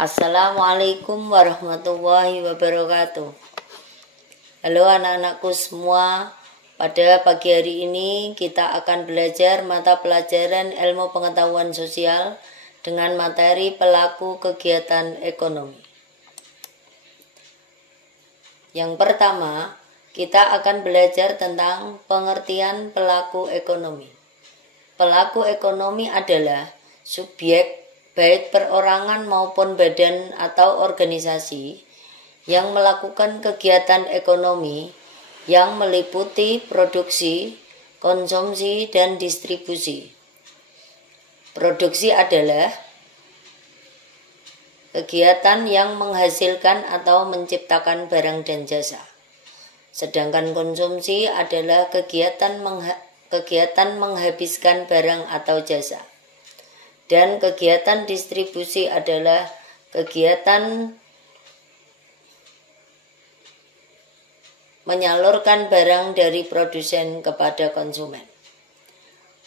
Assalamualaikum warahmatullahi wabarakatuh. Halo anak-anakku semua. Pada pagi hari ini kita akan belajar mata pelajaran ilmu pengetahuan sosial dengan materi pelaku kegiatan ekonomi. Yang pertama, kita akan belajar tentang pengertian pelaku ekonomi. Pelaku ekonomi adalah subjek baik perorangan maupun badan atau organisasi yang melakukan kegiatan ekonomi yang meliputi produksi, konsumsi, dan distribusi. Produksi adalah kegiatan yang menghasilkan atau menciptakan barang dan jasa. Sedangkan konsumsi adalah kegiatan menghabiskan barang atau jasa. Dan kegiatan distribusi adalah kegiatan menyalurkan barang dari produsen kepada konsumen.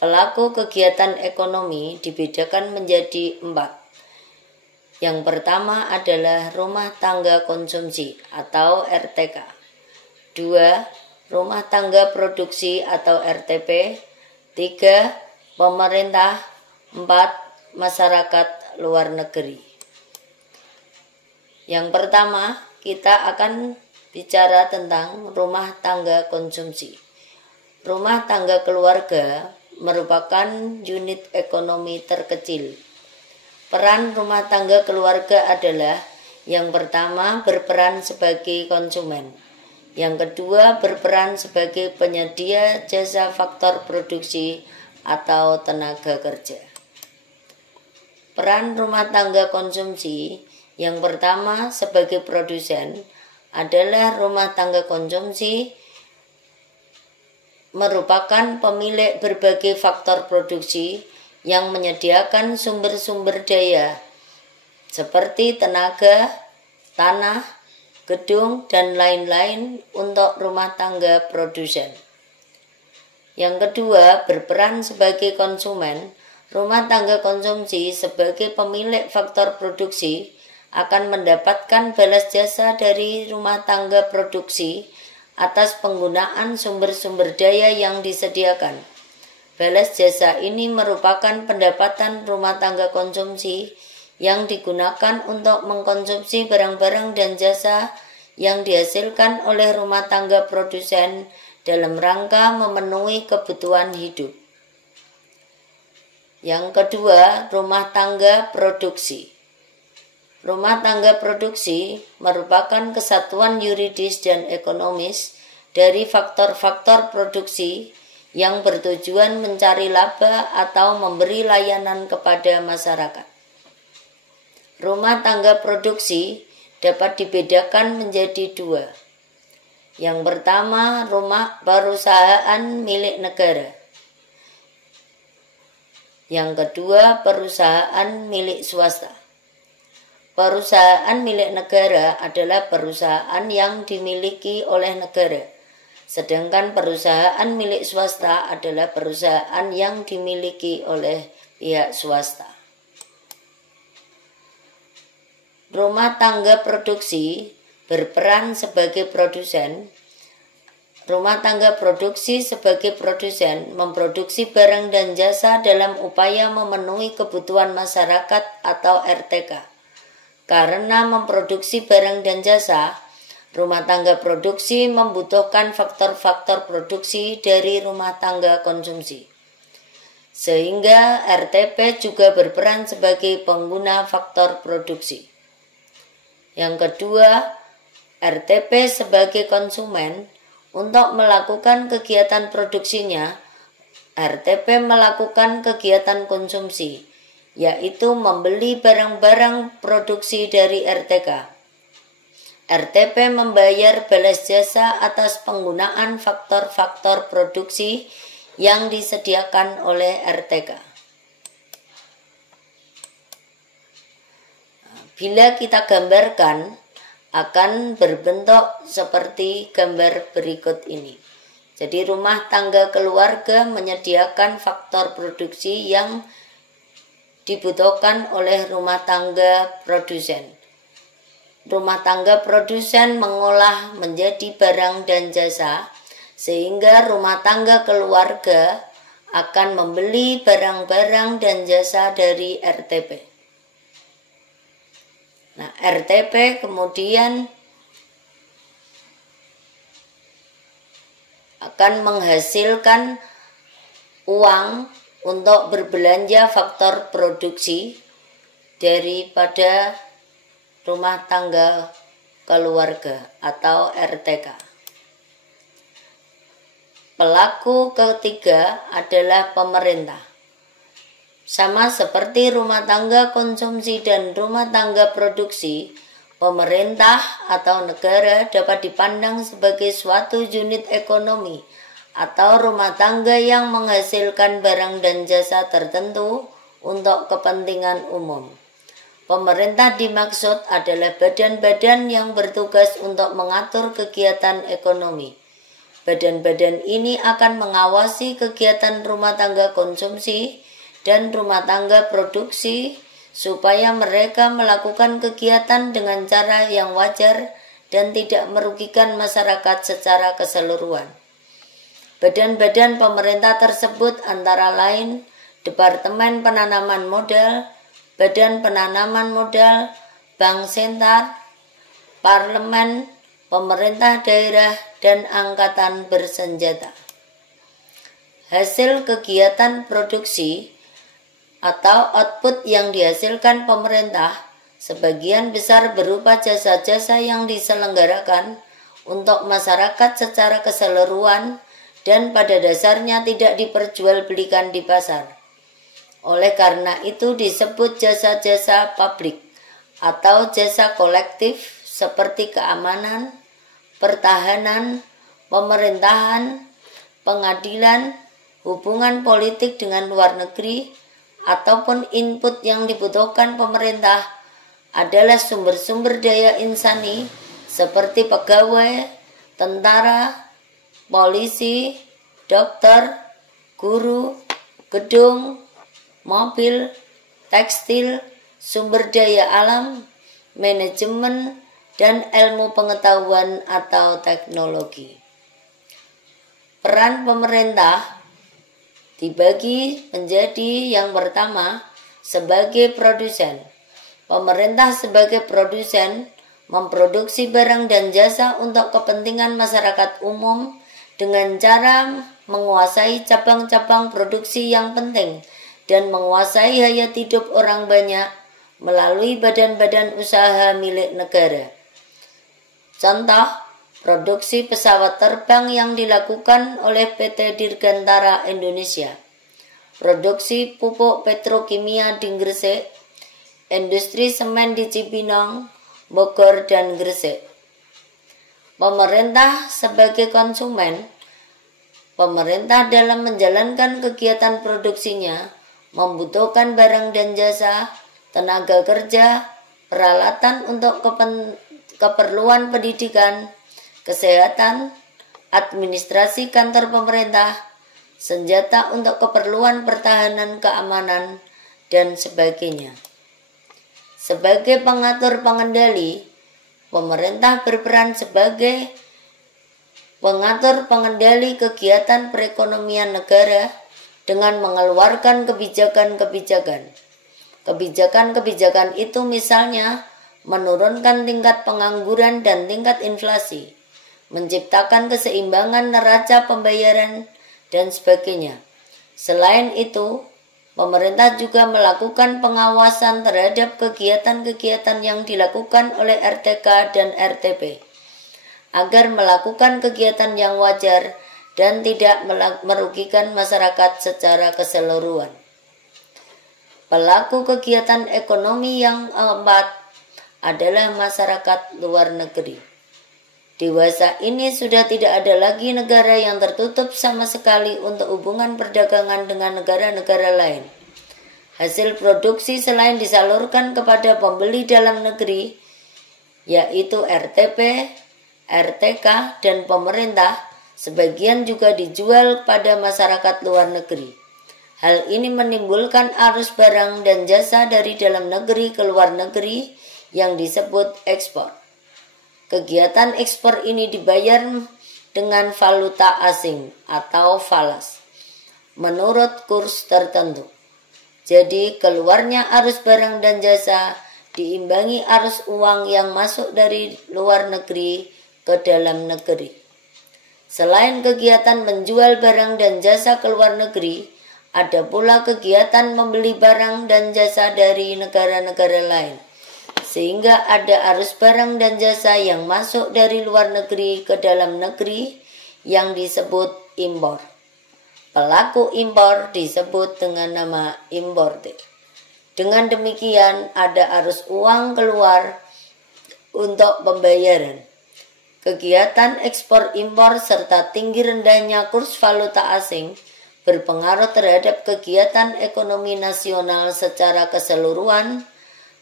Pelaku kegiatan ekonomi dibedakan menjadi 4. Yang pertama adalah rumah tangga konsumsi atau RTK. 2. Rumah tangga produksi atau RTP. 3. Pemerintah. 4. Masyarakat luar negeri. Yang pertama, kita akan bicara tentang rumah tangga konsumsi. Rumah tangga keluarga merupakan unit ekonomi terkecil. Peran rumah tangga keluarga adalah yang pertama berperan sebagai konsumen. Yang kedua berperan sebagai penyedia jasa faktor produksi atau tenaga kerja. Peran rumah tangga konsumsi yang pertama sebagai produsen adalah rumah tangga konsumsi merupakan pemilik berbagai faktor produksi yang menyediakan sumber-sumber daya seperti tenaga, tanah, gedung, dan lain-lain untuk rumah tangga produsen. Yang kedua, berperan sebagai konsumen. Rumah tangga konsumsi sebagai pemilik faktor produksi akan mendapatkan balas jasa dari rumah tangga produksi atas penggunaan sumber-sumber daya yang disediakan. Balas jasa ini merupakan pendapatan rumah tangga konsumsi yang digunakan untuk mengkonsumsi barang-barang dan jasa yang dihasilkan oleh rumah tangga produsen dalam rangka memenuhi kebutuhan hidup. Yang kedua, rumah tangga produksi. Rumah tangga produksi merupakan kesatuan yuridis dan ekonomis dari faktor-faktor produksi yang bertujuan mencari laba atau memberi layanan kepada masyarakat. Rumah tangga produksi dapat dibedakan menjadi 2. Yang pertama, rumah perusahaan milik negara. Yang kedua, perusahaan milik swasta. Perusahaan milik negara adalah perusahaan yang dimiliki oleh negara, sedangkan perusahaan milik swasta adalah perusahaan yang dimiliki oleh pihak swasta. Rumah tangga produksi berperan sebagai produsen. Rumah tangga produksi sebagai produsen memproduksi barang dan jasa dalam upaya memenuhi kebutuhan masyarakat atau RTK. Karena memproduksi barang dan jasa, rumah tangga produksi membutuhkan faktor-faktor produksi dari rumah tangga konsumsi. Sehingga RTP juga berperan sebagai pengguna faktor produksi. Yang kedua, RTP sebagai konsumen. Untuk melakukan kegiatan produksinya, RTP melakukan kegiatan konsumsi, yaitu membeli barang-barang produksi dari RTK. RTP membayar balas jasa atas penggunaan faktor-faktor produksi yang disediakan oleh RTK. Bila kita gambarkan, akan berbentuk seperti gambar berikut ini. Jadi rumah tangga keluarga menyediakan faktor produksi yang dibutuhkan oleh rumah tangga produsen. Rumah tangga produsen mengolah menjadi barang dan jasa, sehingga rumah tangga keluarga akan membeli barang-barang dan jasa dari RTP. Nah, RTP kemudian akan menghasilkan uang untuk berbelanja faktor produksi daripada rumah tangga keluarga atau RTK. Pelaku ketiga adalah pemerintah. Sama seperti rumah tangga konsumsi dan rumah tangga produksi, pemerintah atau negara dapat dipandang sebagai suatu unit ekonomi atau rumah tangga yang menghasilkan barang dan jasa tertentu untuk kepentingan umum. Pemerintah dimaksud adalah badan-badan yang bertugas untuk mengatur kegiatan ekonomi. Badan-badan ini akan mengawasi kegiatan rumah tangga konsumsi dan rumah tangga produksi supaya mereka melakukan kegiatan dengan cara yang wajar dan tidak merugikan masyarakat secara keseluruhan. Badan-badan pemerintah tersebut antara lain Departemen Penanaman Modal, Badan Penanaman Modal, Bank Sentral, Parlemen, pemerintah daerah, dan angkatan bersenjata. Hasil kegiatan produksi atau output yang dihasilkan pemerintah sebagian besar berupa jasa-jasa yang diselenggarakan untuk masyarakat secara keseluruhan dan pada dasarnya tidak diperjualbelikan di pasar. Oleh karena itu disebut jasa-jasa publik atau jasa kolektif seperti keamanan, pertahanan, pemerintahan, pengadilan, hubungan politik dengan luar negeri, ataupun input yang dibutuhkan pemerintah adalah sumber-sumber daya insani seperti pegawai, tentara, polisi, dokter, guru, gedung, mobil, tekstil, sumber daya alam, manajemen, dan ilmu pengetahuan atau teknologi. Peran pemerintah dibagi menjadi yang pertama sebagai produsen. Pemerintah sebagai produsen memproduksi barang dan jasa untuk kepentingan masyarakat umum dengan cara menguasai cabang-cabang produksi yang penting dan menguasai hayat hidup orang banyak melalui badan-badan usaha milik negara. Contoh, produksi pesawat terbang yang dilakukan oleh PT Dirgantara Indonesia, produksi pupuk petrokimia di Gresik, industri semen di Cibinong, Bogor, dan Gresik. Pemerintah sebagai konsumen, pemerintah dalam menjalankan kegiatan produksinya membutuhkan barang dan jasa, tenaga kerja, peralatan untuk keperluan pendidikan, kesehatan, administrasi kantor pemerintah, senjata untuk keperluan pertahanan keamanan, dan sebagainya. Sebagai pengatur pengendali, pemerintah berperan sebagai pengatur pengendali kegiatan perekonomian negara dengan mengeluarkan kebijakan-kebijakan. Kebijakan-kebijakan itu misalnya menurunkan tingkat pengangguran dan tingkat inflasi, menciptakan keseimbangan neraca pembayaran, dan sebagainya. Selain itu, pemerintah juga melakukan pengawasan terhadap kegiatan-kegiatan yang dilakukan oleh RTK dan RTP, agar melakukan kegiatan yang wajar dan tidak merugikan masyarakat secara keseluruhan. Pelaku kegiatan ekonomi yang keempat adalah masyarakat luar negeri. Dewasa ini sudah tidak ada lagi negara yang tertutup sama sekali untuk hubungan perdagangan dengan negara-negara lain. Hasil produksi selain disalurkan kepada pembeli dalam negeri, yaitu RTP, RTK, dan pemerintah, sebagian juga dijual pada masyarakat luar negeri. Hal ini menimbulkan arus barang dan jasa dari dalam negeri ke luar negeri yang disebut ekspor. Kegiatan ekspor ini dibayar dengan valuta asing atau falas menurut kurs tertentu. Jadi keluarnya arus barang dan jasa diimbangi arus uang yang masuk dari luar negeri ke dalam negeri. Selain kegiatan menjual barang dan jasa ke luar negeri, ada pula kegiatan membeli barang dan jasa dari negara-negara lain. Sehingga ada arus barang dan jasa yang masuk dari luar negeri ke dalam negeri yang disebut impor. Pelaku impor disebut dengan nama importir. Dengan demikian ada arus uang keluar untuk pembayaran. Kegiatan ekspor impor serta tinggi rendahnya kurs valuta asing berpengaruh terhadap kegiatan ekonomi nasional secara keseluruhan,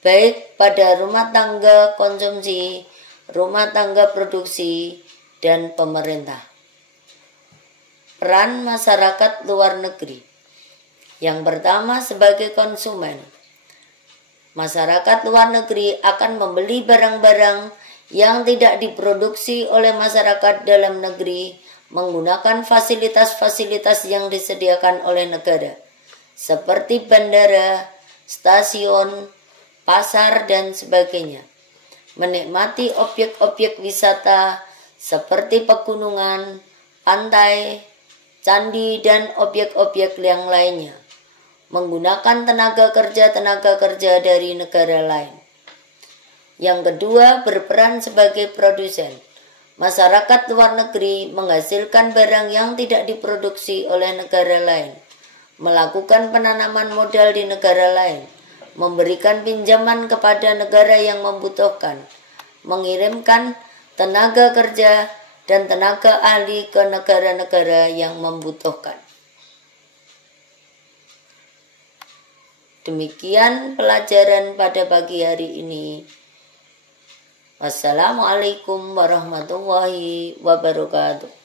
baik pada rumah tangga konsumsi, rumah tangga produksi, dan pemerintah. Peran masyarakat luar negeri. Yang pertama, sebagai konsumen. Masyarakat luar negeri akan membeli barang-barang yang tidak diproduksi oleh masyarakat dalam negeri menggunakan fasilitas-fasilitas yang disediakan oleh negara, seperti bandara, stasiun, pasar, dan sebagainya. Menikmati objek-objek wisata seperti pegunungan, pantai, candi, dan objek-objek yang lainnya. Menggunakan tenaga kerja dari negara lain. Yang kedua, berperan sebagai produsen. Masyarakat luar negeri menghasilkan barang yang tidak diproduksi oleh negara lain, melakukan penanaman modal di negara lain, memberikan pinjaman kepada negara yang membutuhkan, mengirimkan tenaga kerja dan tenaga ahli ke negara-negara yang membutuhkan. Demikian pelajaran pada pagi hari ini. Wassalamualaikum warahmatullahi wabarakatuh.